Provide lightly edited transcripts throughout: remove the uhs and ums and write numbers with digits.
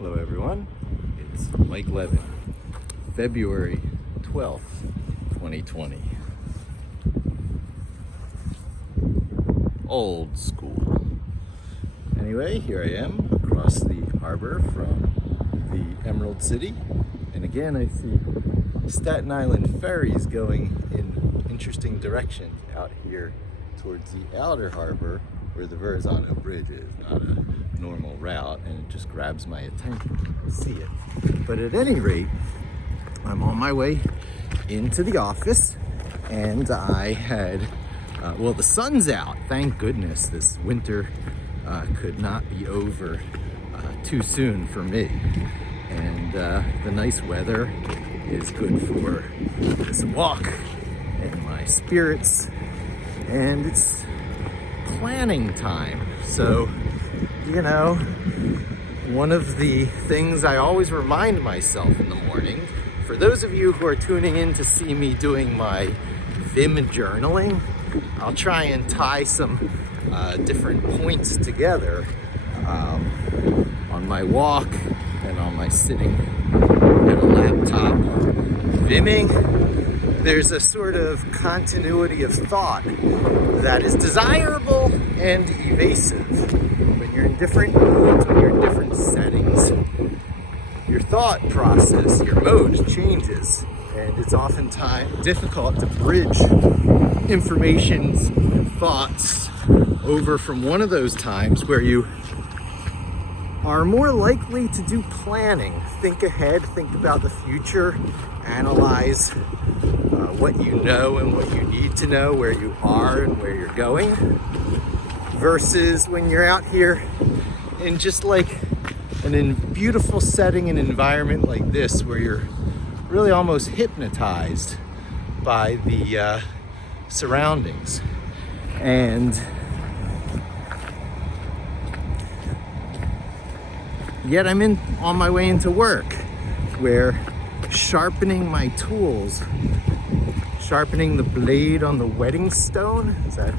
Hello everyone, it's Mike Levin, February 12th, 2020. Old school. Anyway, here I am across the harbor from the Emerald City, and again I see Staten Island ferries going in interesting directions out here towards the outer harbor where the Verrazano Bridge is, not a normal route, and it just grabs my attention to see it. But at any rate, I'm on my way into the office, and I had, well, the sun's out, thank goodness. This winter could not be over too soon for me. And the nice weather is good for this walk and my spirits, and it's planning time. So, you know, one of the things I always remind myself in the morning, for those of you who are tuning in to see me doing my Vim journaling, I'll try and tie some different points together on my walk and on my sitting at a laptop Vimming. There's a sort of continuity of thought that is desirable and evasive. When you're in different moods, when you're in different settings, your thought process, your mode changes, and it's oftentimes difficult to bridge informations and thoughts over from one of those times where you are more likely to do planning, think ahead, think about the future, analyze what you know and what you need to know, where you are and where you're going, versus when you're out here in just like a beautiful setting and environment like this, where you're really almost hypnotized by the surroundings. And yet I'm on my way into work, where sharpening my tools, sharpening the blade on the wedding stone. I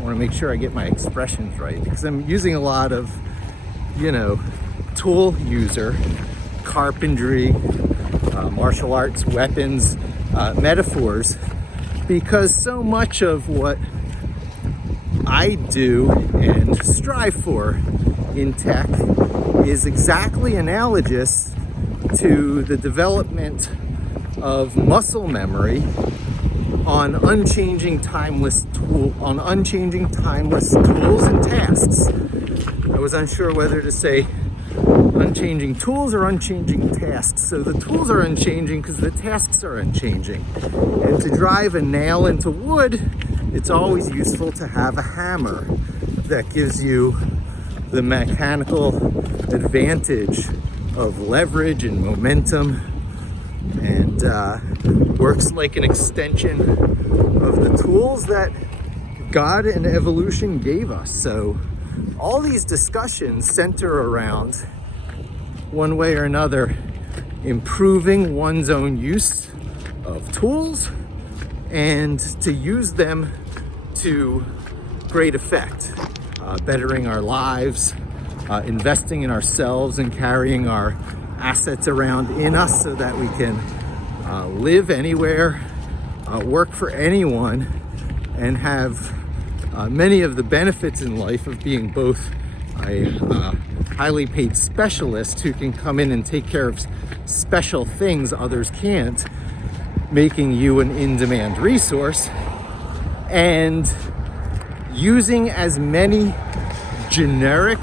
want to make sure I get my expressions right, because I'm using a lot of, tool user, carpentry, martial arts, weapons, metaphors, because so much of what I do and strive for in tech is exactly analogous to the development of muscle memory on unchanging timeless tools and tasks. I was unsure whether to say unchanging tools or unchanging tasks. So the tools are unchanging because the tasks are unchanging. And to drive a nail into wood, it's always useful to have a hammer that gives you the mechanical advantage of leverage and momentum, and works like an extension of the tools that God and evolution gave us. So all these discussions center around, one way or another, improving one's own use of tools and to use them to great effect, bettering our lives, investing in ourselves and carrying our assets around in us so that we can live anywhere, work for anyone, and have many of the benefits in life of being both a highly paid specialist who can come in and take care of special things others can't, making you an in-demand resource, and using as many generic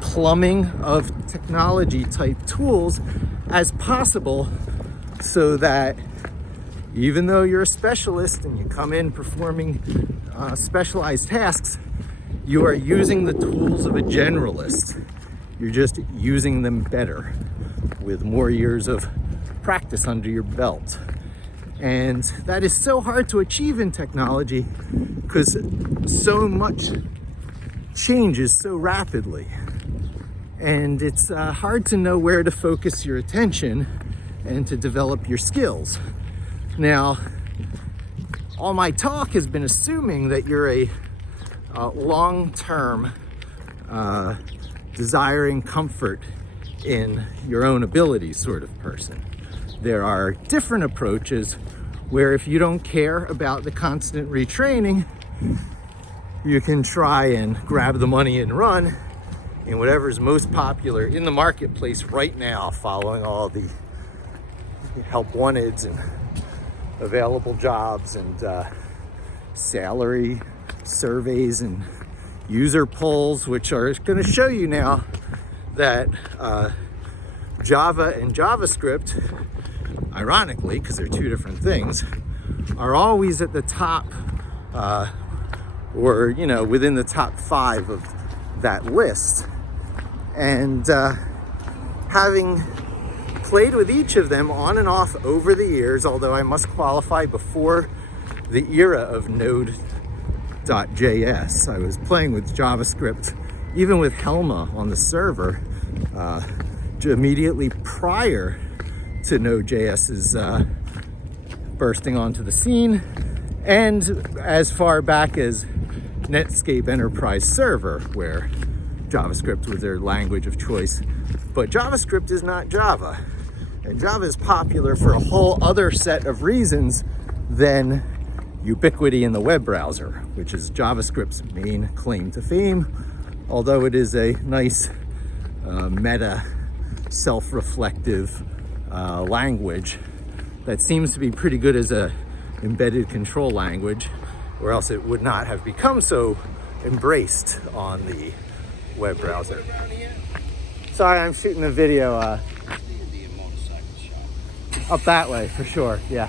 plumbing of technology type tools as possible, so that even though you're a specialist and you come in performing specialized tasks, you are using the tools of a generalist. You're just using them better with more years of practice under your belt. And that is so hard to achieve in technology because so much changes so rapidly. And it's hard to know where to focus your attention and to develop your skills. Now, all my talk has been assuming that you're a long-term desiring comfort in your own abilities sort of person. There are different approaches where if you don't care about the constant retraining, you can try and grab the money and run in whatever's most popular in the marketplace right now, following all the help wanteds and available jobs and salary surveys and user polls, which are going to show you now that Java and JavaScript, ironically, because they're two different things, are always at the top or, you know, within the top 5 of that list. And having played with each of them on and off over the years, although I must qualify before the era of Node.js, I was playing with JavaScript, even with Helma on the server, immediately prior to Node.js's bursting onto the scene, and as far back as Netscape Enterprise Server, where JavaScript was their language of choice. But JavaScript is not Java. And Java is popular for a whole other set of reasons than ubiquity in the web browser, which is JavaScript's main claim to fame, although it is a nice meta, self-reflective language that seems to be pretty good as a embedded control language, or else it would not have become so embraced on the web browser. Sorry, I'm shooting a video up that way for sure, yeah.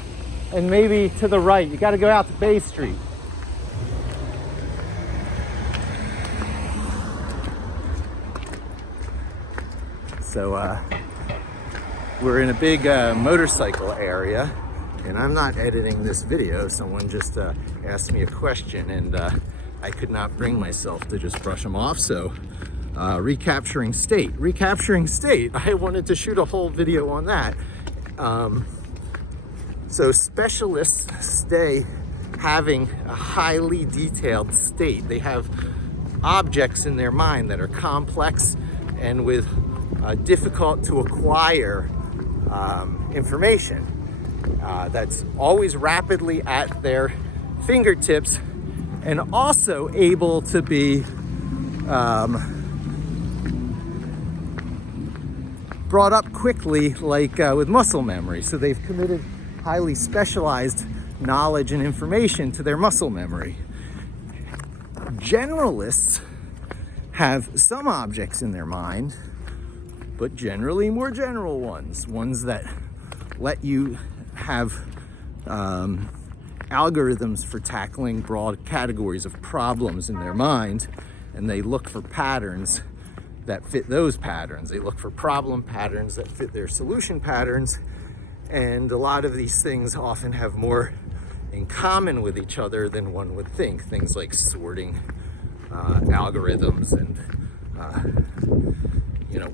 And maybe to the right, you gotta go out to Bay Street. So we're in a big motorcycle area, and I'm not editing this video. Someone just asked me a question, and I could not bring myself to just brush them off. So recapturing state, I wanted to shoot a whole video on that. So specialists stay having a highly detailed state. They have objects in their mind that are complex and with difficult to acquire information that's always rapidly at their fingertips, and also able to be brought up quickly, like with muscle memory. So they've committed highly specialized knowledge and information to their muscle memory. Generalists have some objects in their mind, but generally more general ones that let you have algorithms for tackling broad categories of problems in their mind, and they look for patterns that fit those patterns. They look for problem patterns that fit their solution patterns, and a lot of these things often have more in common with each other than one would think. Things like sorting algorithms and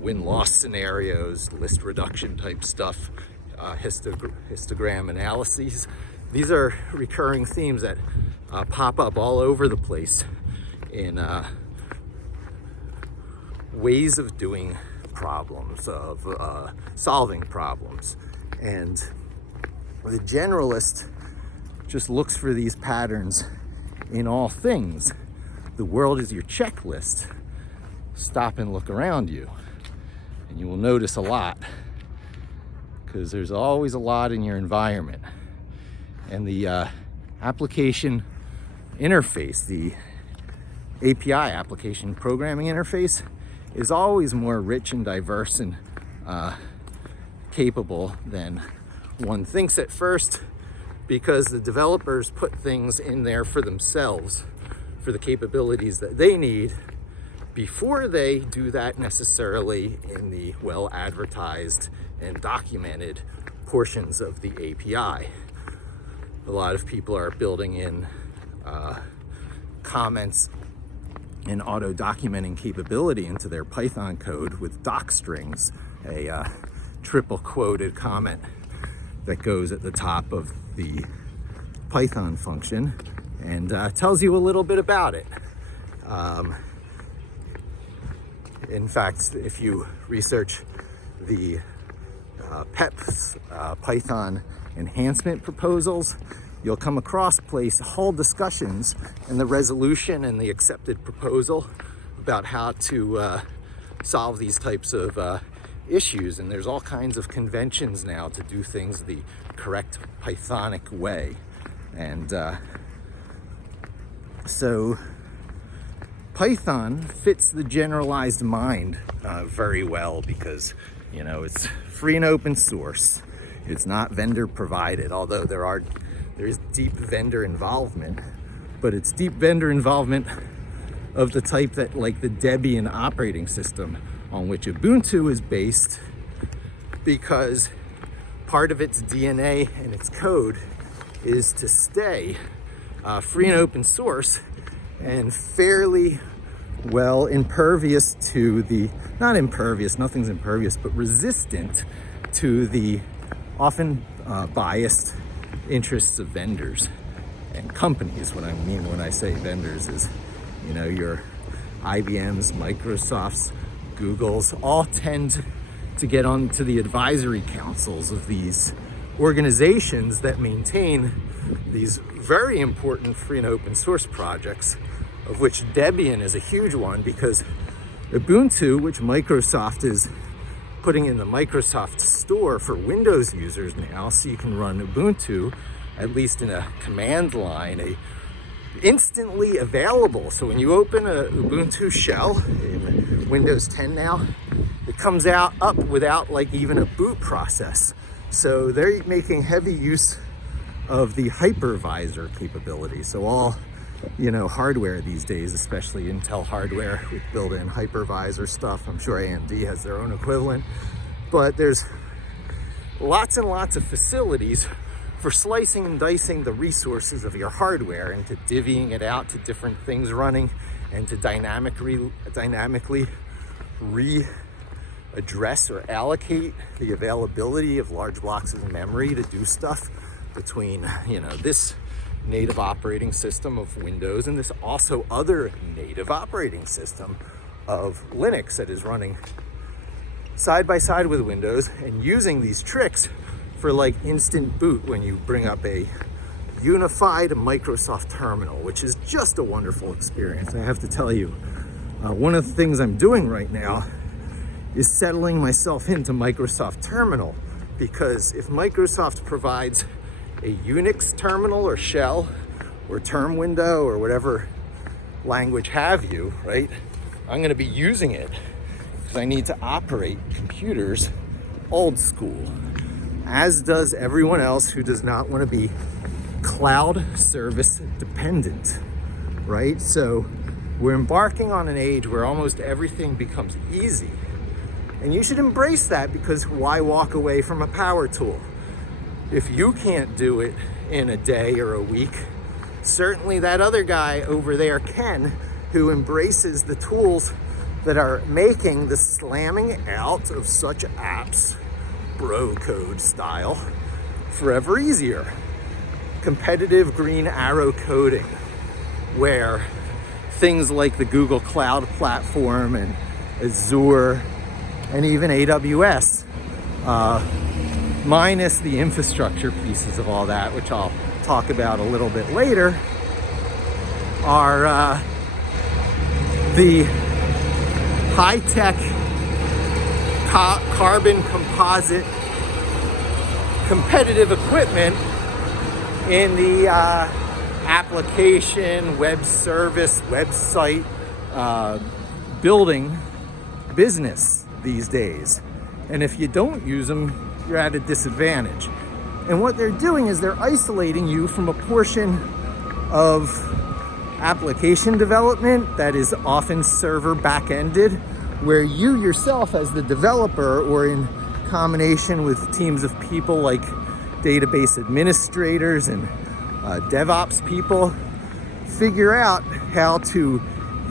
win-loss scenarios, list reduction type stuff, histogram analyses. These are recurring themes that pop up all over the place in ways of doing problems, of solving problems. And the generalist just looks for these patterns in all things. The world is your checklist. Stop and look around you, and you will notice a lot, because there's always a lot in your environment. And the application interface, the API, application programming interface, is always more rich and diverse and capable than one thinks at first, because the developers put things in there for themselves, for the capabilities that they need, before they do that necessarily in the well advertised and documented portions of the API. A lot of people are building in comments and auto documenting capability into their Python code with doc strings, a triple quoted comment that goes at the top of the Python function and tells you a little bit about it. In fact, if you research the PEP's Python enhancement proposals, you'll come across whole discussions and the resolution and the accepted proposal about how to solve these types of issues. And there's all kinds of conventions now to do things the correct Pythonic way. And so Python fits the generalized mind very well because, you know, it's free and open source. It's not vendor provided, although there is deep vendor involvement, but it's deep vendor involvement of the type that, like the Debian operating system on which Ubuntu is based, because part of its DNA and its code is to stay free and open source and fairly well impervious to not impervious, nothing's impervious, but resistant to the often biased interests of vendors and companies. What I mean when I say vendors is, you know, your IBMs, Microsofts, Googles, all tend to get onto the advisory councils of these organizations that maintain these very important free and open source projects, of which Debian is a huge one, because Ubuntu, which Microsoft is putting in the Microsoft Store for Windows users now, so you can run Ubuntu, at least in a command line, instantly available. So when you open a Ubuntu shell in Windows 10 now, it comes up without like even a boot process. So they're making heavy use of the hypervisor capability. So all, you know, hardware these days, especially Intel hardware with built-in hypervisor stuff. I'm sure AMD has their own equivalent, but there's lots and lots of facilities for slicing and dicing the resources of your hardware and to divvying it out to different things running, and to dynamically readdress or allocate the availability of large blocks of memory to do stuff between, you know, this native operating system of Windows and this also other native operating system of Linux that is running side by side with Windows, and using these tricks for like instant boot when you bring up a unified Microsoft terminal, which is just a wonderful experience. I have to tell you, one of the things I'm doing right now is settling myself into Microsoft Terminal, because if Microsoft provides a Unix terminal or shell or term window or whatever language have you, right, I'm going to be using it because I need to operate computers old school, as does everyone else who does not want to be cloud service dependent, right? So we're embarking on an age where almost everything becomes easy, and you should embrace that, because why walk away from a power tool? If you can't do it in a day or a week, certainly that other guy over there can, who embraces the tools that are making the slamming out of such apps, bro code style, forever easier. Competitive green arrow coding, where things like the Google Cloud Platform and Azure and even AWS, minus the infrastructure pieces of all that, which I'll talk about a little bit later, are the high-tech carbon composite competitive equipment in the application, web service, website building business these days. And if you don't use them, you're at a disadvantage. And what they're doing is they're isolating you from a portion of application development that is often server back-ended, where you yourself as the developer, or in combination with teams of people like database administrators and DevOps people, figure out how to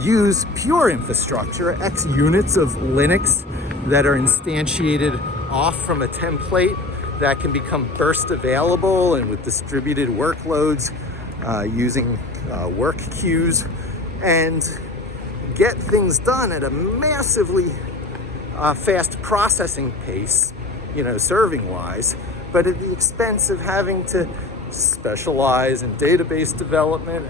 use pure infrastructure, X units of Linux that are instantiated off from a template that can become burst available and with distributed workloads using work queues, and get things done at a massively fast processing pace, serving wise, but at the expense of having to specialize in database development,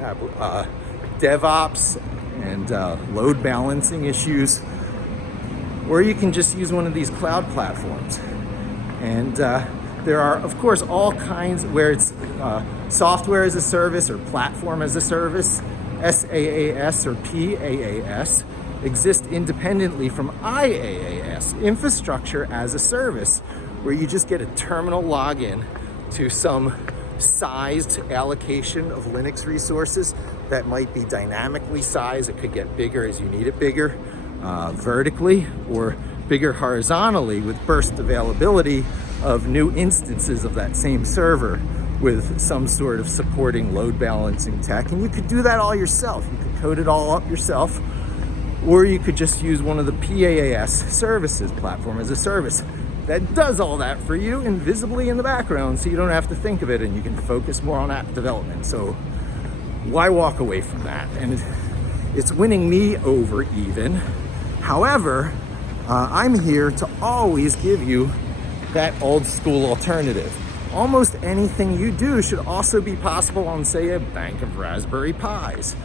DevOps, and load balancing issues, or you can just use one of these cloud platforms. And there are, of course, all kinds where it's software as a service or platform as a service, SaaS or PaaS, exist independently from IaaS, infrastructure as a service, where you just get a terminal login to some sized allocation of Linux resources that might be dynamically sized. It could get bigger as you need it bigger, vertically, or bigger horizontally with burst availability of new instances of that same server with some sort of supporting load balancing tech. And you could do that all yourself. You could code it all up yourself, or you could just use one of the PaaS services, platform as a service, that does all that for you invisibly in the background, so you don't have to think of it and you can focus more on app development. So why walk away from that? And it's winning me over even. However, I'm here to always give you that old school alternative. Almost anything you do should also be possible on, say, a bank of Raspberry Pis,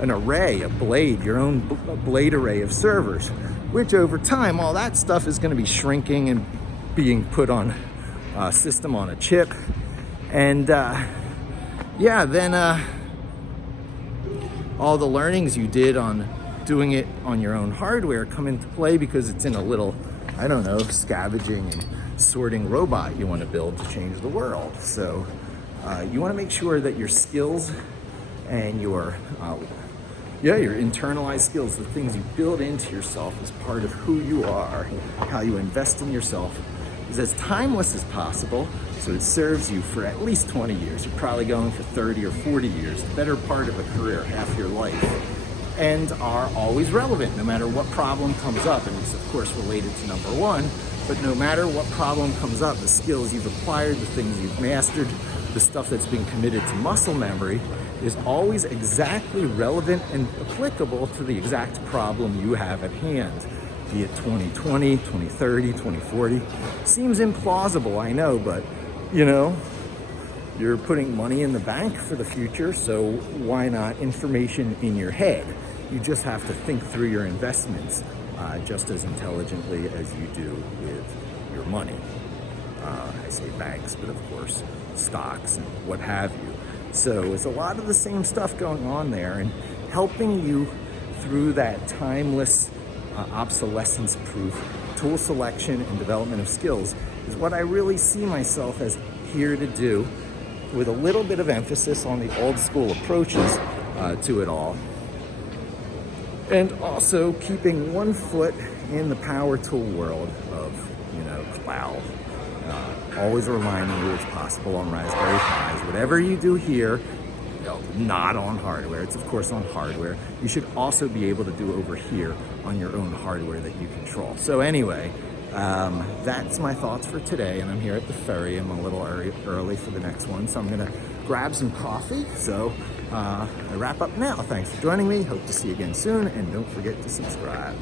an array, a blade, your own blade array of servers, which over time, all that stuff is going to be shrinking and being put on a system on a chip. And then all the learnings you did on doing it on your own hardware come into play, because it's in a little, scavenging and sorting robot you want to build to change the world. So you want to make sure that your skills and your internalized skills, the things you build into yourself as part of who you are, how you invest in yourself, is as timeless as possible, so it serves you for at least 20 years. You're probably going for 30 or 40 years, the better part of a career, half your life, and are always relevant no matter what problem comes up. And it's, of course, related to number one, but no matter what problem comes up, the skills you've acquired, the things you've mastered, the stuff that's been committed to muscle memory is always exactly relevant and applicable to the exact problem you have at hand, be it 2020, 2030, 2040. Seems implausible, I know, but you're putting money in the bank for the future, so why not information in your head? You just have to think through your investments just as intelligently as you do with your money. I say banks, but of course stocks and what have you. So it's a lot of the same stuff going on there, and helping you through that timeless, obsolescence-proof tool selection and development of skills is what I really see myself as here to do, with a little bit of emphasis on the old school approaches to it all. And also keeping one foot in the power tool world of, cloud. Always reminding you it's possible on Raspberry Pis. Whatever you do here, not on hardware, it's of course on hardware, you should also be able to do over here on your own hardware that you control. So anyway, that's my thoughts for today, and I'm here at the ferry. I'm a little early for the next one, so I'm gonna grab some coffee. So I wrap up now. Thanks for joining me. Hope to see you again soon, and don't forget to subscribe.